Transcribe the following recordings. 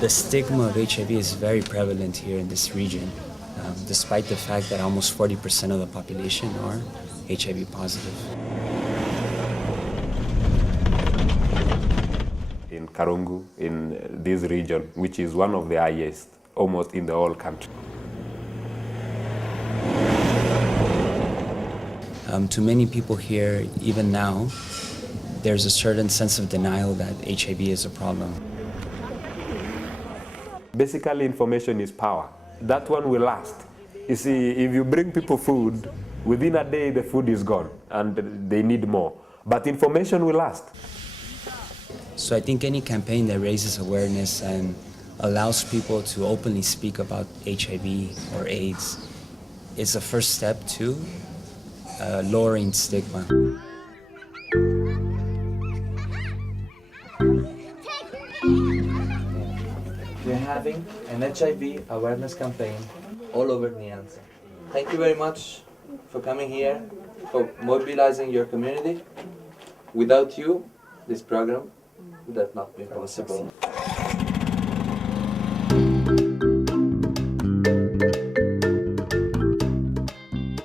The stigma of HIV is very prevalent here in this region, despite the fact that almost 40% of the population are HIV positive. In Karungu, in this region, which is one of the highest, almost in the whole country. To many people here, even now, there's a certain sense of denial that HIV is a problem. Basically, information is power. That one will last. You see, if you bring people food, within a day the food is gone and they need more. But information will last. So I think any campaign that raises awareness and allows people to openly speak about HIV or AIDS is a first step to lowering stigma. We're having an HIV awareness campaign all over Nyanza. Thank you very much for coming here, for mobilizing your community. Without you, this program would have not been possible.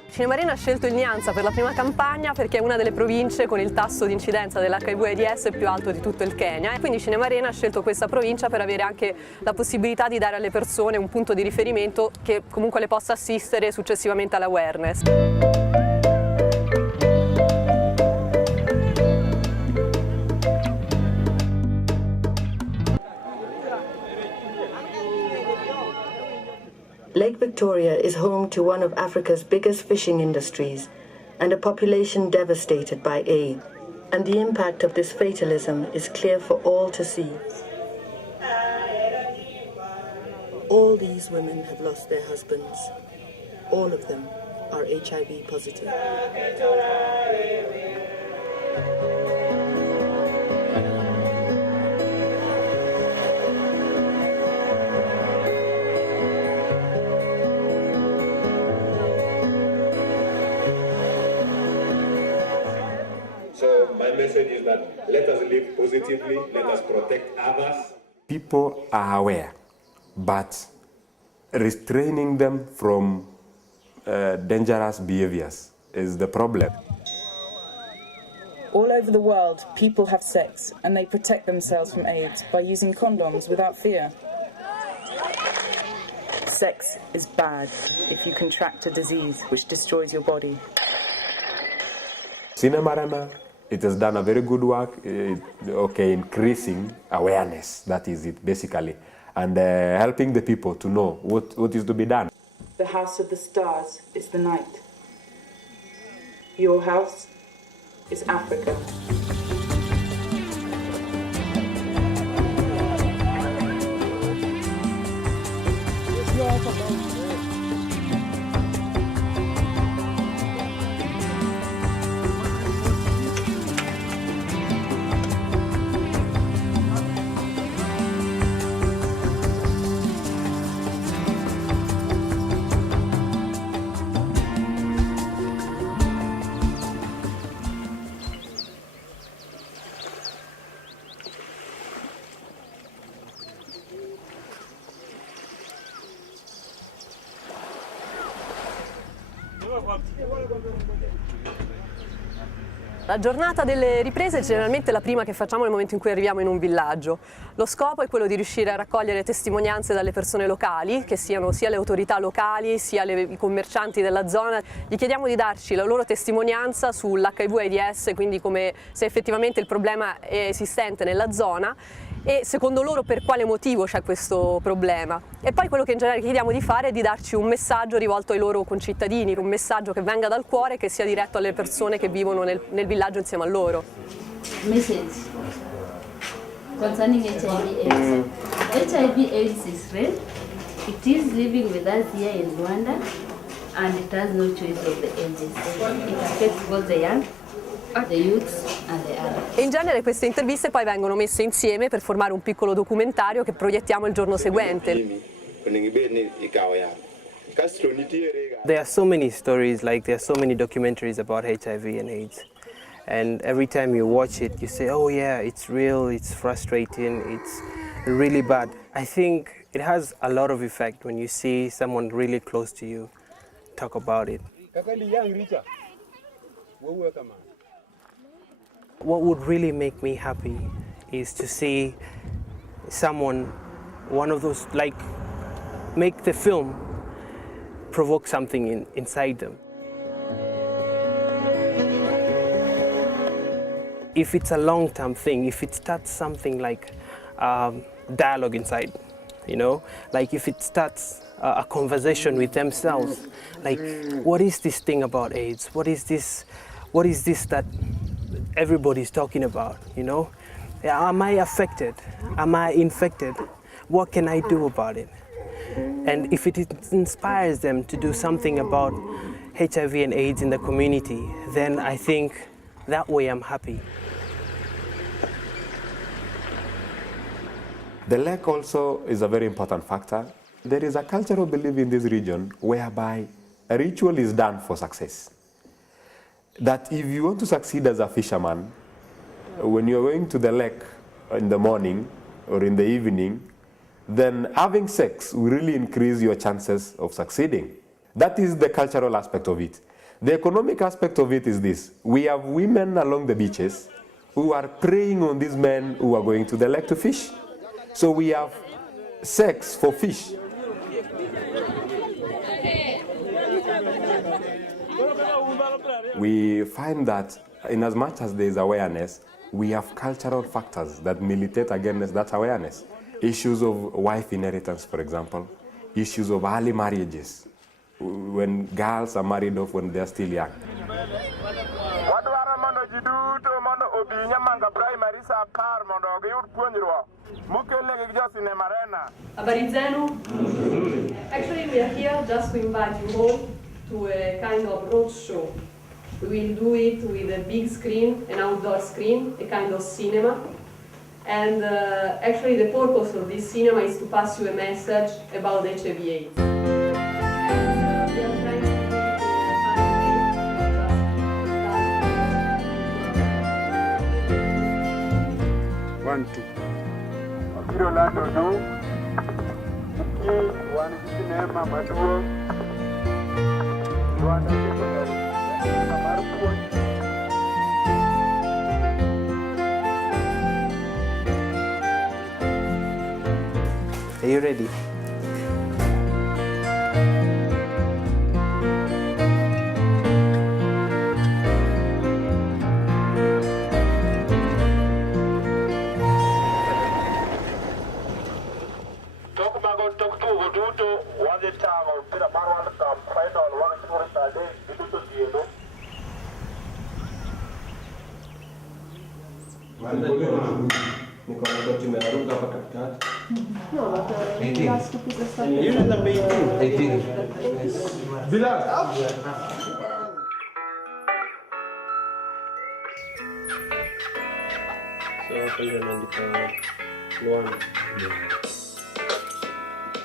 CinemArena ha scelto il Nyanza per la prima campagna perché è una delle province con il tasso di incidenza dell'HIV/AIDS più alto di tutto il Kenya, e quindi CinemArena ha scelto questa provincia per avere anche la possibilità di dare alle persone un punto di riferimento che comunque le possa assistere successivamente all'awareness. Lake Victoria is home to one of Africa's biggest fishing industries and a population devastated by AIDS. And the impact of this fatalism is clear for all to see. All these women have lost their husbands. All of them are HIV positive. So my message is that let us live positively, let us protect others. People are aware, but restraining them from dangerous behaviors is the problem. All over the world, people have sex and they protect themselves from AIDS by using condoms without fear. Sex is bad if you contract a disease which destroys your body. CinemArena, it has done a very good work, increasing awareness, that is it basically, and helping the people to know what is to be done. The house of the stars is the night. Your house is Africa. La giornata delle riprese è generalmente la prima che facciamo nel momento in cui arriviamo in un villaggio. Lo scopo è quello di riuscire a raccogliere testimonianze dalle persone locali, che siano sia le autorità locali sia i commercianti della zona. Gli chiediamo di darci la loro testimonianza sull'HIV/AIDS, quindi come se effettivamente il problema è esistente nella zona e secondo loro per quale motivo c'è questo problema. E poi quello che in genere chiediamo di fare è di darci un messaggio rivolto ai loro concittadini, un messaggio che venga dal cuore e che sia diretto alle persone che vivono nel villaggio insieme a loro. Message concerning HIV/AIDS. HIV/AIDS is real. It is living with us here in Rwanda and it has no choice of the ages. It affects both the young, the youths and the adults. E in genere queste interviste poi vengono messe insieme per formare un piccolo documentario che proiettiamo il giorno seguente. There are so many stories, like there are so many documentaries about HIV and AIDS. And every time you watch it, you say, oh yeah, it's real, it's frustrating, really bad. I think it has a lot of effect when you see someone really close to you talk about it. What would really make me happy is to see someone, one of those, like, make the film provoke something inside them. If it's a long-term thing, if it starts something like dialogue inside, you know, like if it starts a conversation with themselves, like, what is this thing about AIDS? What is this that everybody's talking about, you know? Am I affected? Am I infected? What can I do about it? And if it inspires them to do something about HIV and AIDS in the community, then I think that way I'm happy. The lack also is a very important factor. There is a cultural belief in this region whereby a ritual is done for success. That if you want to succeed as a fisherman, when you're going to the lake in the morning or in the evening, then having sex will really increase your chances of succeeding. That is the cultural aspect of it. The economic aspect of it is this. We have women along the beaches who are preying on these men who are going to the lake to fish. So we have sex for fish. We find that in as much as there is awareness, we have cultural factors that militate against that awareness. Issues of wife inheritance, for example, issues of early marriages, when girls are married off when they're still young. Actually, we are here just to invite you all to a kind of road show. We will do it with a big screen, an outdoor screen, a kind of cinema. And actually the purpose of this cinema is to pass you a message about HIV/AIDS. One, two. Are you ready?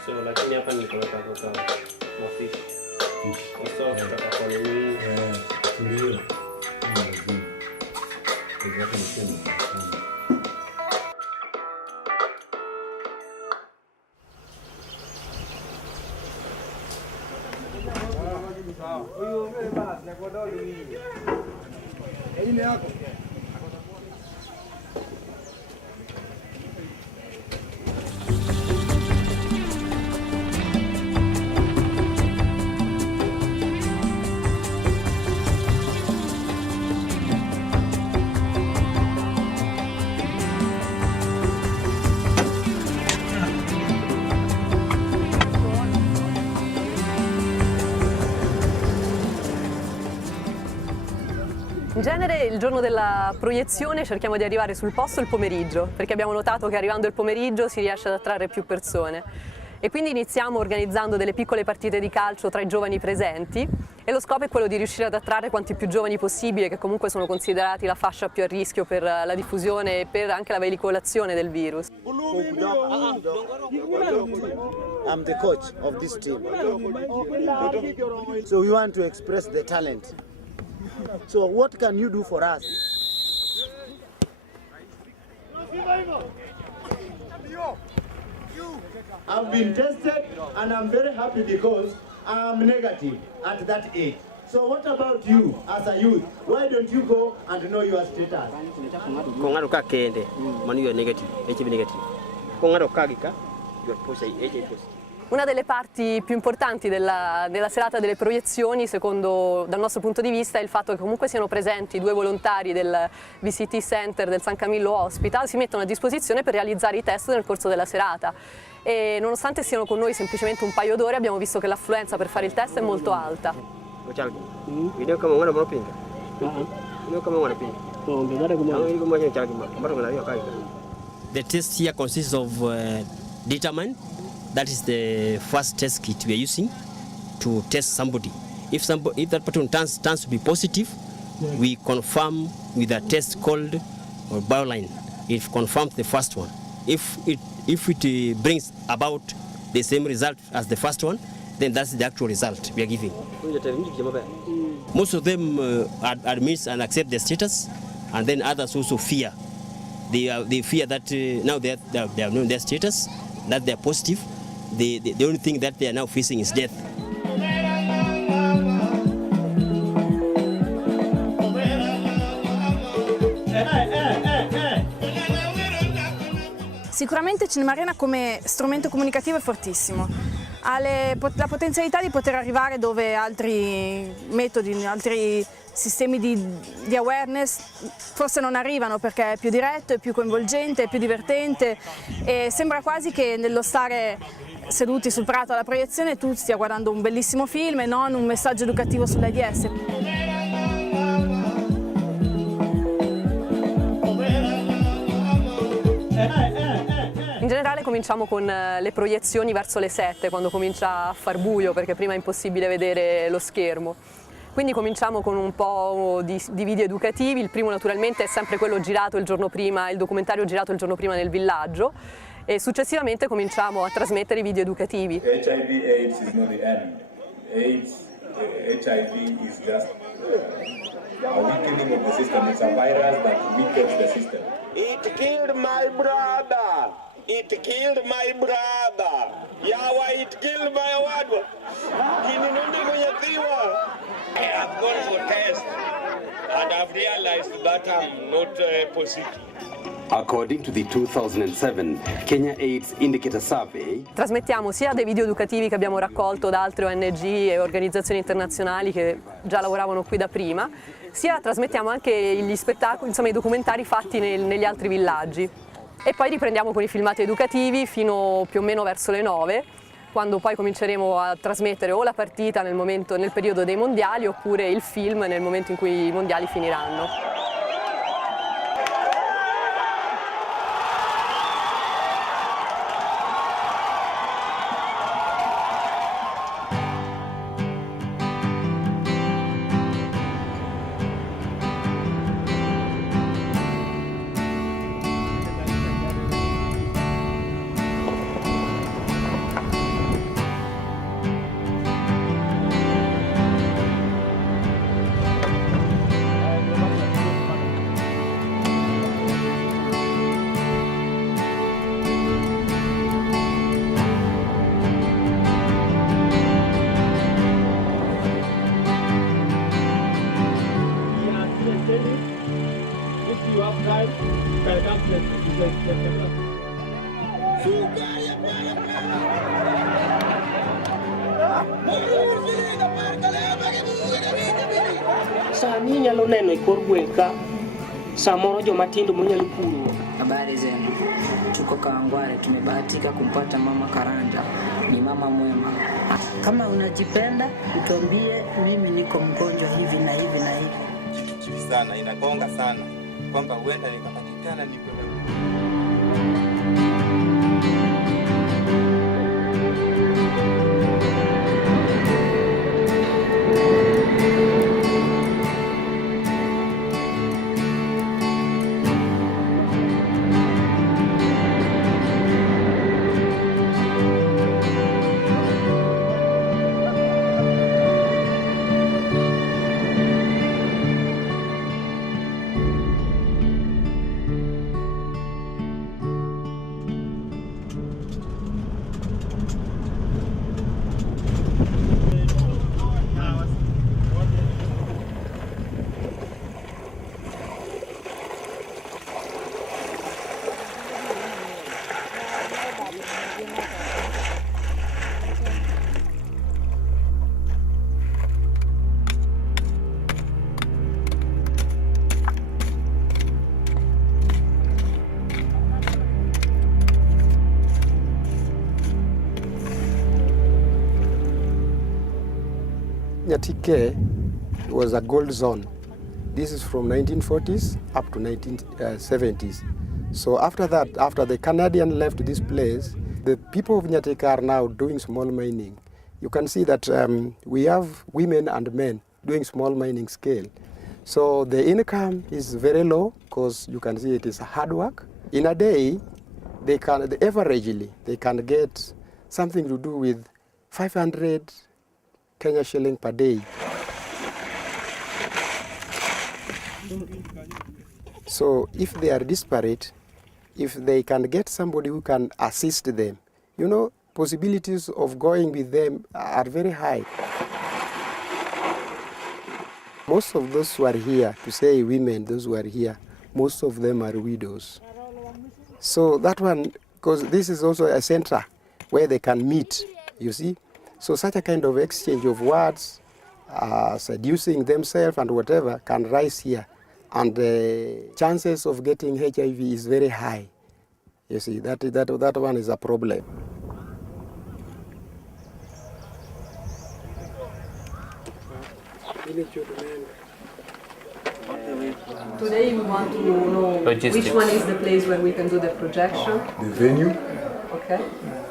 So lakini hapa nilipeleka kwa mafish. So tutaka kwa nini? Ndio. In genere il giorno della proiezione cerchiamo di arrivare sul posto il pomeriggio, perché abbiamo notato che arrivando il pomeriggio si riesce ad attrarre più persone. E quindi iniziamo organizzando delle piccole partite di calcio tra i giovani presenti e lo scopo è quello di riuscire ad attrarre quanti più giovani possibile, che comunque sono considerati la fascia più a rischio per la diffusione e per anche la veicolazione del virus. I'm the coach of this team. So we want to express the talent. So what can you do for us? I've been tested and I'm very happy because I'm negative at that age. So what about you as a youth? Why don't you go and know your status? Kongaro ka kende, manu you are negative, HIV negative. Kongaro kagika, you are positive, HIV positive. Una delle parti più importanti della serata delle proiezioni, dal nostro punto di vista, è il fatto che comunque siano presenti 2 volontari del VCT Center del San Camillo Hospital, si mettono a disposizione per realizzare i test nel corso della serata. E nonostante siano con noi semplicemente un paio d'ore, abbiamo visto che l'affluenza per fare il test è molto alta. The test here consists of determinant. That is the first test kit we are using to test somebody. If that person turns to be positive, we confirm with a test called bioline. It confirms the first one. If it brings about the same result as the first one, then that's the actual result we are giving. Most of them admit and accept their status, and then others also fear. They fear that now they have known their status, that they are positive. The only thing that they are now facing is death. Sicuramente CinemArena come strumento comunicativo è fortissimo, ha la potenzialità di poter arrivare dove altri metodi, altri sistemi di awareness forse non arrivano, perché è più diretto, è più coinvolgente, è più divertente e sembra quasi che nello stare seduti sul prato alla proiezione tu stia guardando un bellissimo film e non un messaggio educativo sull'AIDS. In generale cominciamo con le proiezioni verso le 7, quando comincia a far buio, perché prima è impossibile vedere lo schermo. Quindi cominciamo con un po' di video educativi. Il primo naturalmente è sempre quello girato il giorno prima, il documentario girato il giorno prima nel villaggio, e successivamente cominciamo a trasmettere i video educativi. HIV/AIDS is not the end. HIV is just a weakening of the system. It's a virus that weakens the system. It killed my brother. It killed my brother. Yawa, it killed my wad. I have gone for test and I've realized that I'm not positive. According to the 2007 Kenya AIDS Indicator Survey, trasmettiamo sia dei video educativi che abbiamo raccolto da altre ONG e organizzazioni internazionali che già lavoravano qui da prima, sia trasmettiamo anche gli spettacoli, insomma i documentari fatti negli altri villaggi. E poi riprendiamo con i filmati educativi fino più o meno verso le 9, quando poi cominceremo a trasmettere o la partita nel periodo dei mondiali oppure il film nel momento in cui i mondiali finiranno. Sani nyalo neno e kor gweng' ka samoro joma tindo monyalo puro. Habari zenu, tuko Kawangware, tumebahatika kumpata mama Karanja, ni mama mwema. Kama unajipenda utuambie, mimi niko mgonjwa hivi na hivi na hivi. Kitu sana inagonga sana kwamba huenda nikapatikana niko Nyatike was a gold zone. This is from 1940s up to 1970s. So after that, after the Canadian left this place, the people of Nyatike are now doing small mining. You can see that we have women and men doing small mining scale. So the income is very low because you can see it is hard work. In a day, averagely, they can get something to do with 500 Kenya shilling per day. So if they are disparate, if they can get somebody who can assist them, you know, possibilities of going with them are very high. Most of those who are here, to say women, those who are here, most of them are widows. So that one, because this is also a center where they can meet, you see. So such a kind of exchange of words, seducing themselves and whatever can rise here. And the chances of getting HIV is very high. You see, that one is a problem. Today we want to know which one is the place where we can do the projection. The venue? Okay.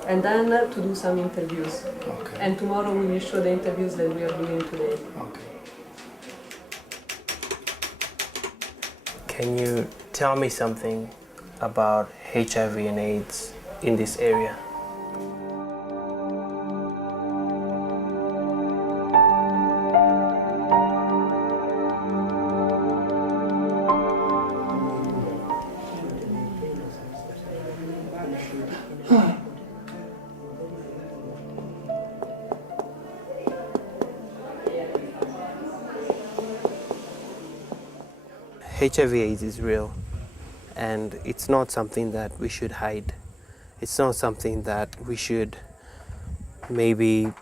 And then to do some interviews. Okay. And tomorrow we will show the interviews that we are doing today. Okay. Can you tell me something about HIV and AIDS in this area? HIV/AIDS is real, and it's not something that we should hide. It's not something that we should maybe,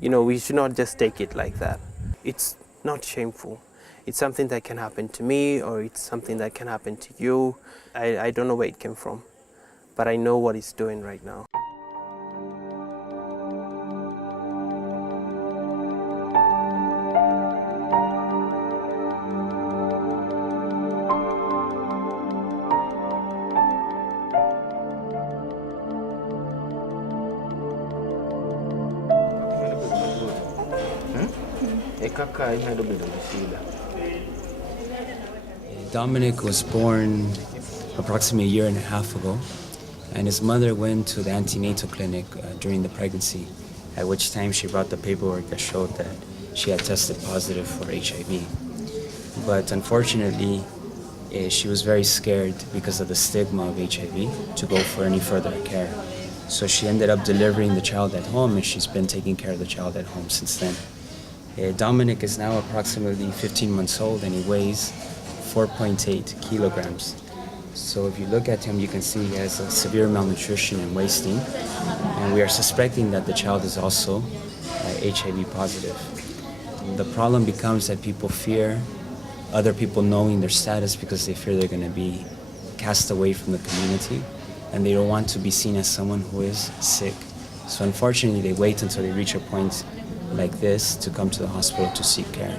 we should not just take it like that. It's not shameful. It's something that can happen to me, or it's something that can happen to you. I don't know where it came from, but I know what it's doing right now. Dominic was born approximately a year and a half ago, and his mother went to the antenatal clinic during the pregnancy, at which time she brought the paperwork that showed that she had tested positive for HIV. But unfortunately, she was very scared because of the stigma of HIV to go for any further care. So she ended up delivering the child at home, and she's been taking care of the child at home since then. Dominic is now approximately 15 months old, and he weighs 4.8 kilograms. So if you look at him, you can see he has a severe malnutrition and wasting, and we are suspecting that the child is also HIV positive. The problem becomes that people fear other people knowing their status because they fear they're going to be cast away from the community, and they don't want to be seen as someone who is sick. So unfortunately, they wait until they reach a point like this to come to the hospital to seek care.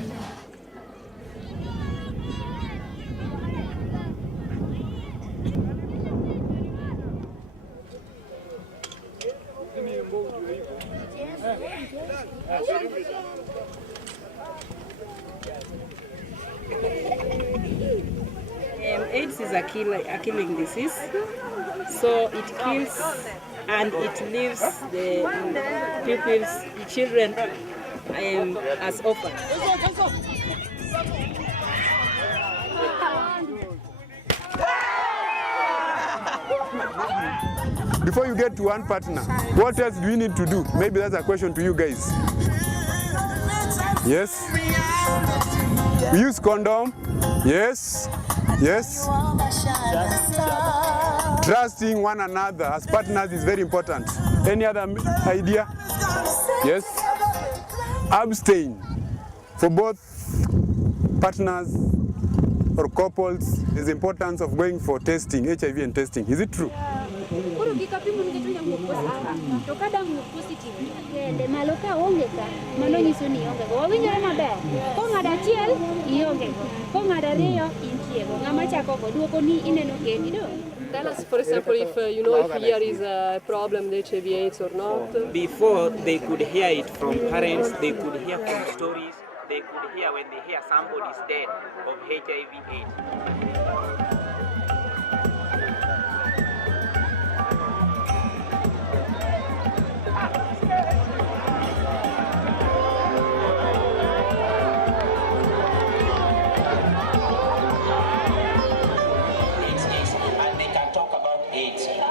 AIDS is a killing disease, so it kills and it leaves the children as orphans. Before you get to one partner, what else do we need to do? Maybe that's a question to you guys. Yes? We use condom? Yes? Yes? Trusting one another as partners is very important. Any other idea? Yes? Abstain for both partners or couples is the importance of going for testing, HIV and testing. Is it true? kikapimo ngeto yangu positive to kada mu positive kende malo ka onge ka mano nyiso ni onge go winjore maber ko ng'ada achiel ionge go ko ng'ada ariyo intie go ng'ama chako go duoko ni ineno kendi do. Tell us, for example, if you know if here is a problem with HIV/AIDS or not. Before they could hear it from parents, they could hear from stories, they could hear when they hear somebody is dead of HIV/AIDS.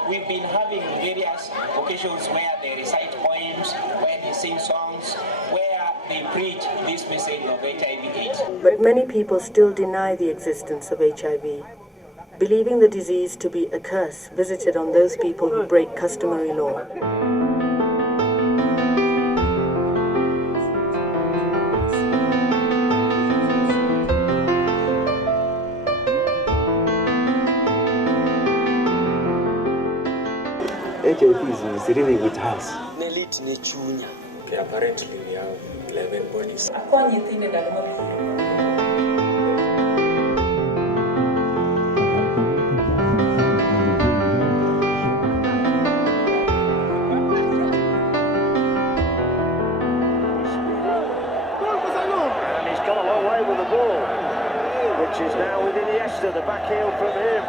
We've been having various occasions where they recite poems, where they sing songs, where they preach this message of HIV/AIDS. But many people still deny the existence of HIV, believing the disease to be a curse visited on those people who break customary law. HIV is really with us. Okay, apparently we have 11 bodies. And he's got a long way with the ball, which is now with Iniesta, the back heel from him.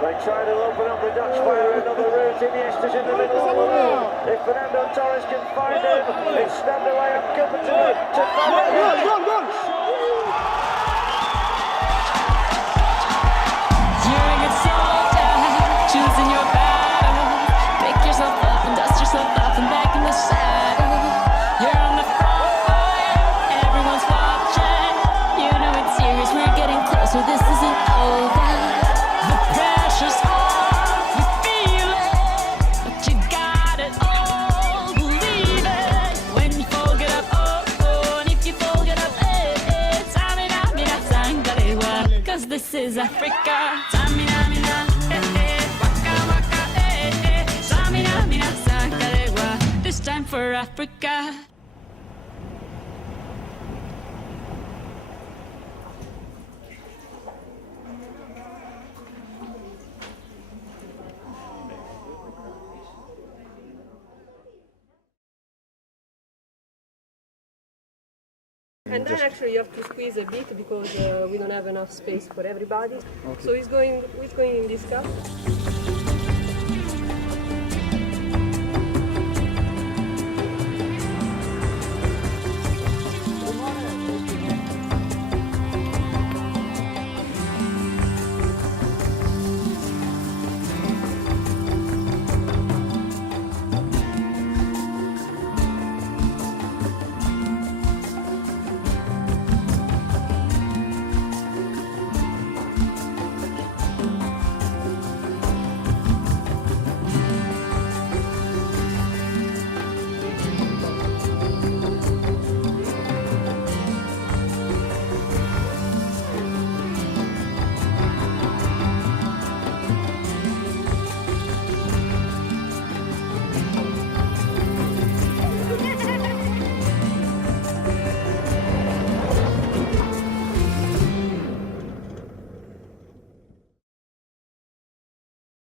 They try to open up the Dutch fire another route. Iniesta's in the middle of the room. If Fernando Torres can find him, it's stand away and cover to Fernando. You're a good soldier, choosing your battle. Pick yourself up and dust yourself off and back in the saddle. You're on the front line, everyone's watching. You know it's serious, we're getting closer, this isn't over. The pressure's on, you feel it, but you got it all, believe it. When you fold it up, oh, and if you fold it up, Samina, mina, sangalewa, 'cause this is Africa. Samina, mina, waka, waka, Samina, mina, sangalewa, this time for Africa. And then actually you have to squeeze a bit because we don't have enough space for everybody. Okay. So he's going in this cup.